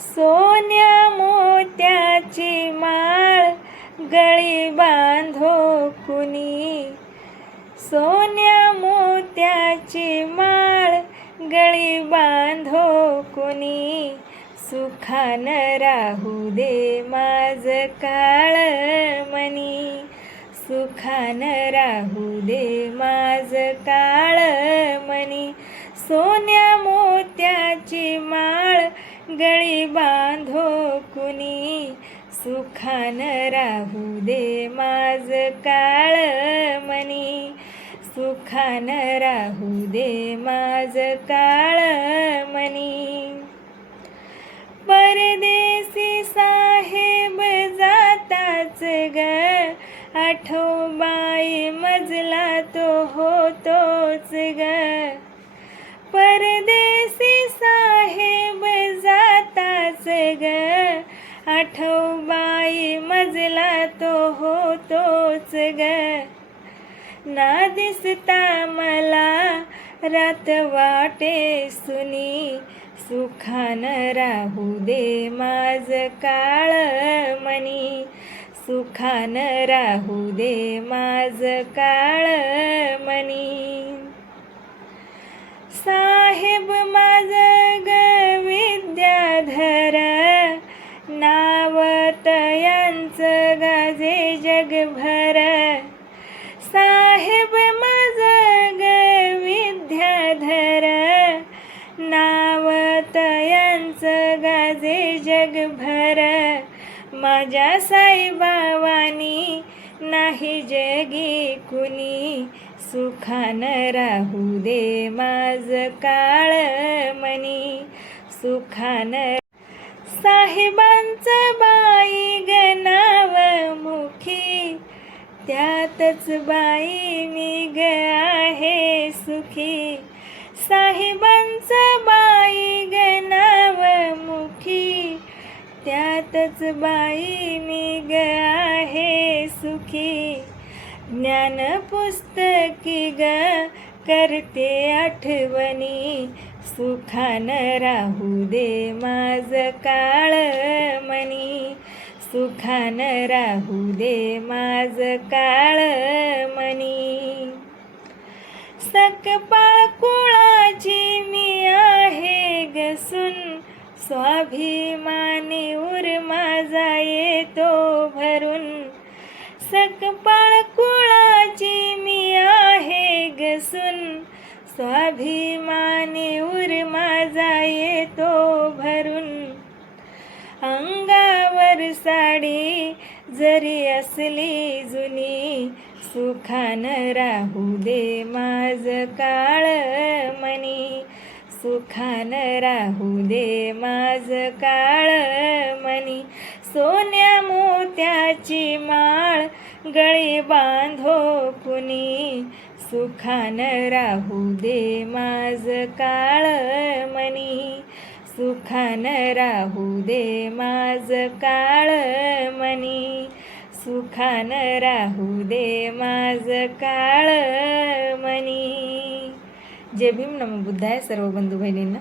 सोन्या मोत्याची माळ गळी बांधो कुणी, सोन्या मोत्याची माळ गळी बांधो कुणी, सुखानं राहू दे माझं काळमणी, सुखानं राहू दे माझं काळमणी. सोन्या मोत्याची माळ गळी बांधो कुणी, सुखानं राहू दे माझं काळमणी, सुखानं राहू दे माझं काळमणी. परदेसी साहेब जाताच ग, आठोबाई मजला तो होतोच ग. परदेसी साहेब जाताच ग, आठोबाई मजला तो होतोच ग. ना दिसता मला रात वाटे सुनी, सुखानं राहू दे माझं काळमणी, सुखानं राहू दे माझं काळमणी. साहेब माझं ग विद्याधर, नाव तयांचं गाजे जगभर. साहेब माझं ग विद्याधर, नाव तयांचं गाजे जगभर. माझ्या साईबाबांनी नाही जगी कुणी, सुखानं राहू दे माझं काळमणी, सुखानं. साहेबांचं बाई ग नाव मुखी, त्यातच बाई मी ग आहे सुखी. साहेबांचं बाई ग नाव मुखी, त्यातच बाई मी ग आहे सुखी. ज्ञान पुस्तकी ग करते आठवणी, सुखानं राहू दे माझं काळमणी, सुखानं राहू दे माझं काळमणी. सकपाळ कुळाची मी आहे ग सून, स्वाभिमानी उर माझा येतो भरून. सकपाळ कुळाची मी आहे ग सून, स्वाभिमानी उर माझा येतो भरून. अंगावर साडी जरी असली जुनी, सुखानं राहू दे माझं काळमणी, सुखानं राहू दे माझं काळमणी. सोन्या मोत्याची माळ गळी बांधो कुणी, सुखानं राहू दे माझं काळमणी, सुखानं राहू दे माझं काळमणी, सुखानं राहू दे माझं काळमणी. जय भीम. नमो बुद्धाय सर्व बंधू बहिणींना.